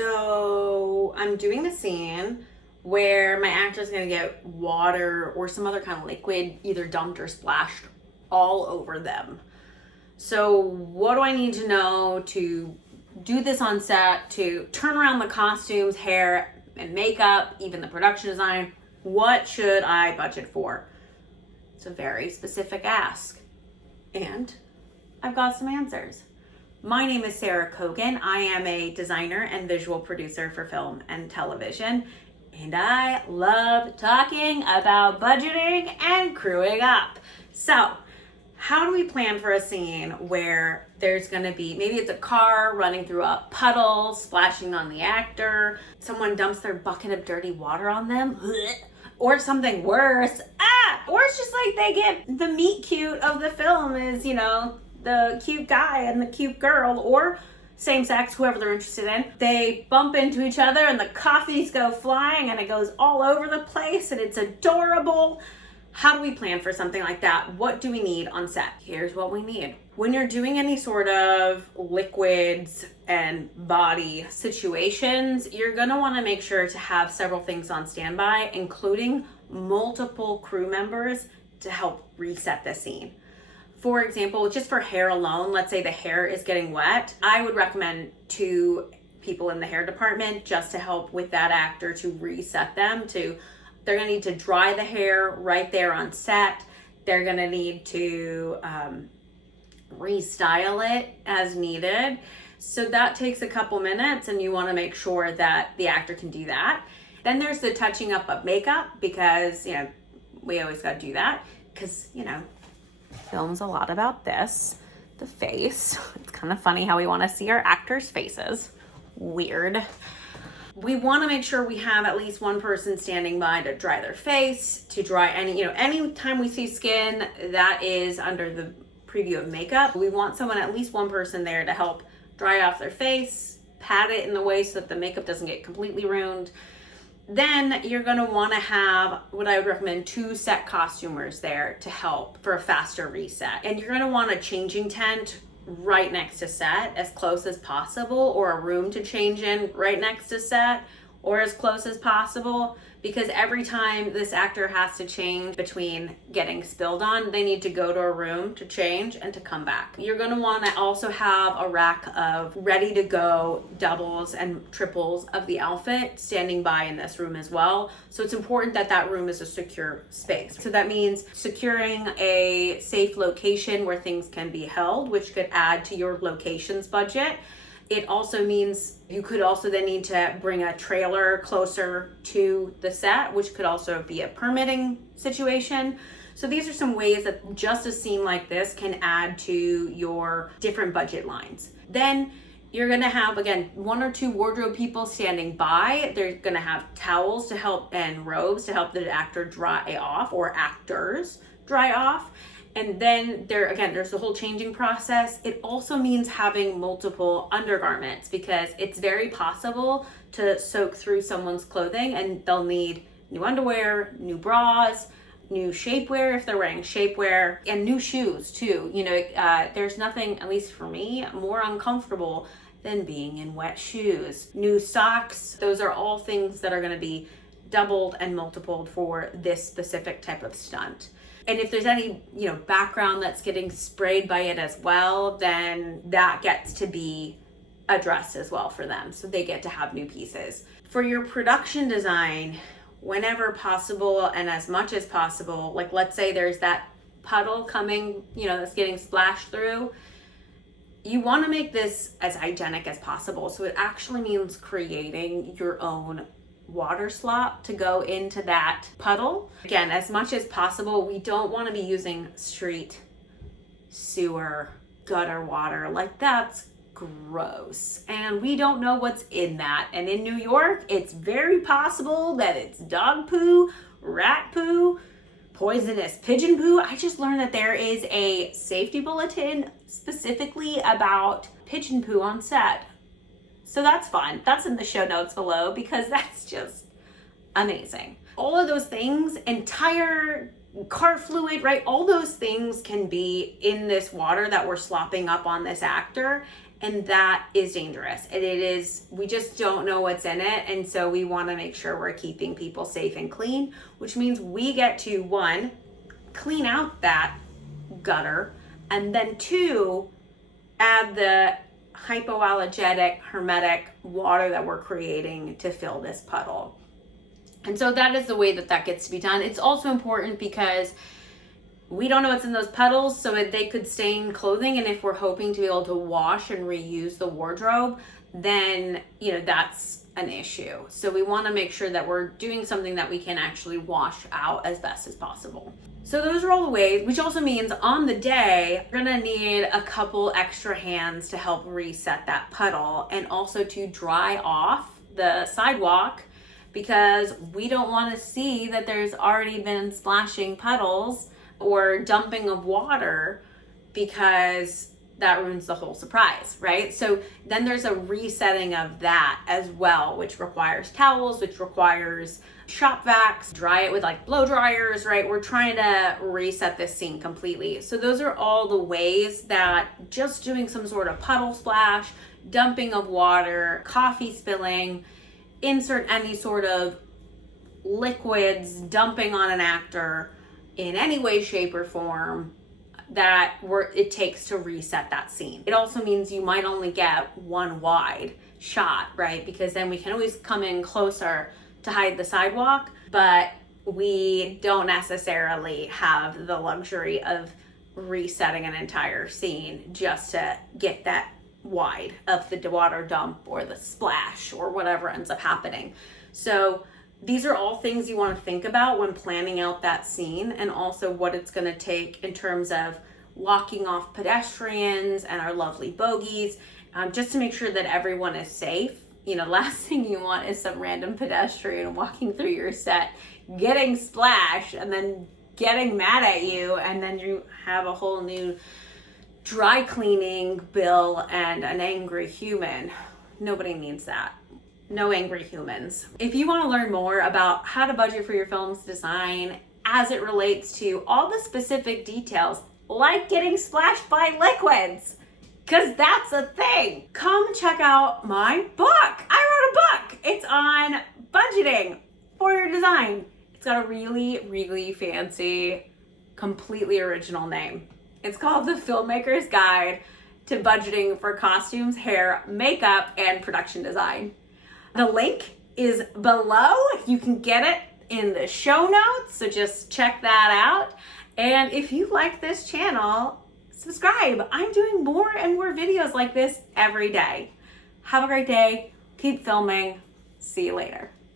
So I'm doing the scene where my actor is going to get water or some other kind of liquid either dumped or splashed all over them. So what do I need to know to do this on set, to turn around the costumes, hair, and makeup, even the production design? What should I budget for? It's a very specific ask. And I've got some answers. My name is Sarah Kogan. I am a designer and visual producer for film and television, and I love talking about budgeting and crewing up. So, how do we plan for a scene where there's gonna be, maybe it's a car running through a puddle, splashing on the actor, someone dumps their bucket of dirty water on them, or something worse, or it's just like they get the meet cute of the film is, the cute guy and the cute girl, or same sex, whoever they're interested in. They bump into each other and the coffees go flying and it goes all over the place and it's adorable. How do we plan for something like that? What do we need on set? Here's what we need. When you're doing any sort of liquids and body situations, you're gonna wanna make sure to have several things on standby, including multiple crew members to help reset the scene. For example, just for hair alone, let's say the hair is getting wet, I would recommend 2 people in the hair department just to help with that actor to reset them. They're gonna need to dry the hair right there on set. They're gonna need to restyle it as needed. So that takes a couple minutes and you wanna make sure that the actor can do that. Then there's the touching up of makeup because, we always gotta do that because, film's a lot about this, the face. It's kind of funny how we want to see our actors' faces. Weird. We want to make sure we have at least one person standing by to dry their face, to dry any time we see skin that is under the preview of makeup. We want at least one person there to help dry off their face, pat it in the way so that the makeup doesn't get completely ruined. Then you're gonna wanna have, what I would recommend, 2 set costumers there to help for a faster reset. And you're gonna want a changing tent right next to set as close as possible, or a room to change in right next to set or as close as possible, because every time this actor has to change between getting spilled on, they need to go to a room to change and to come back. You're gonna wanna also have a rack of ready to go doubles and triples of the outfit standing by in this room as well. So it's important that that room is a secure space. So that means securing a safe location where things can be held, which could add to your locations budget. It also means you could also then need to bring a trailer closer to the set, which could also be a permitting situation. So these are some ways that just a scene like this can add to your different budget lines. Then you're gonna have, again, 1 or 2 wardrobe people standing by. They're gonna have towels to help and robes to help the actor dry off, or actors dry off. And then there's the whole changing process. It also means having multiple undergarments because it's very possible to soak through someone's clothing and they'll need new underwear, new bras, new shapewear if they're wearing shapewear, and new shoes too. There's nothing, at least for me, more uncomfortable than being in wet shoes. New socks, those are all things that are gonna be doubled and multiplied for this specific type of stunt. And if there's any, background that's getting sprayed by it as well, then that gets to be addressed as well for them. So they get to have new pieces. For your production design, whenever possible and as much as possible, like let's say there's that puddle coming, that's getting splashed through, you want to make this as hygienic as possible. So it actually means creating your own water slop to go into that puddle. Again, as much as possible, we don't want to be using street, sewer, gutter water. Like, that's gross. And we don't know what's in that. And in New York, it's very possible that it's dog poo, rat poo, poisonous pigeon poo. I just learned that there is a safety bulletin specifically about pigeon poo on set. So that's fun. That's in the show notes below because that's just amazing. All of those things, entire car fluid, right? All those things can be in this water that we're slopping up on this actor, and that is dangerous. And it is, we just don't know what's in it, and so we want to make sure we're keeping people safe and clean, which means we get to, one, clean out that gutter, and then two, add the hypoallergenic, hermetic water that we're creating to fill this puddle. And so that is the way that gets to be done. It's also important because we don't know what's in those puddles, so they could stain clothing, and if we're hoping to be able to wash and reuse the wardrobe, then, you know, that's an issue. So we want to make sure that we're doing something that we can actually wash out as best as possible. So those are all the ways, which also means on the day, we're gonna need a couple extra hands to help reset that puddle, and also to dry off the sidewalk, because we don't want to see that there's already been splashing puddles or dumping of water, because that ruins the whole surprise, right? So then there's a resetting of that as well, which requires towels, which requires shop vacs, dry it with like blow dryers, right? We're trying to reset this scene completely. So those are all the ways that just doing some sort of puddle splash, dumping of water, coffee spilling, insert any sort of liquids, dumping on an actor in any way, shape, or form that it takes to reset that scene. It also means you might only get one wide shot, right? Because then we can always come in closer to hide the sidewalk, but we don't necessarily have the luxury of resetting an entire scene just to get that wide of the water dump or the splash or whatever ends up happening. So these are all things you want to think about when planning out that scene, and also what it's going to take in terms of walking off pedestrians and our lovely bogies, just to make sure that everyone is safe. You know, last thing you want is some random pedestrian walking through your set, getting splashed, and then getting mad at you, and then you have a whole new dry cleaning bill and an angry human. Nobody needs that. No angry humans. If you want to learn more about how to budget for your film's design as it relates to all the specific details, like getting splashed by liquids, because that's a thing, come check out my book. I wrote a book. It's on budgeting for your design. It's got a really, really fancy, completely original name. It's called The Filmmaker's Guide to Budgeting for Costumes, Hair, Makeup, and Production Design. The link is below. You can get it in the show notes, so just check that out. And if you like this channel, subscribe. I'm doing more and more videos like this every day. Have a great day. Keep filming. See you later.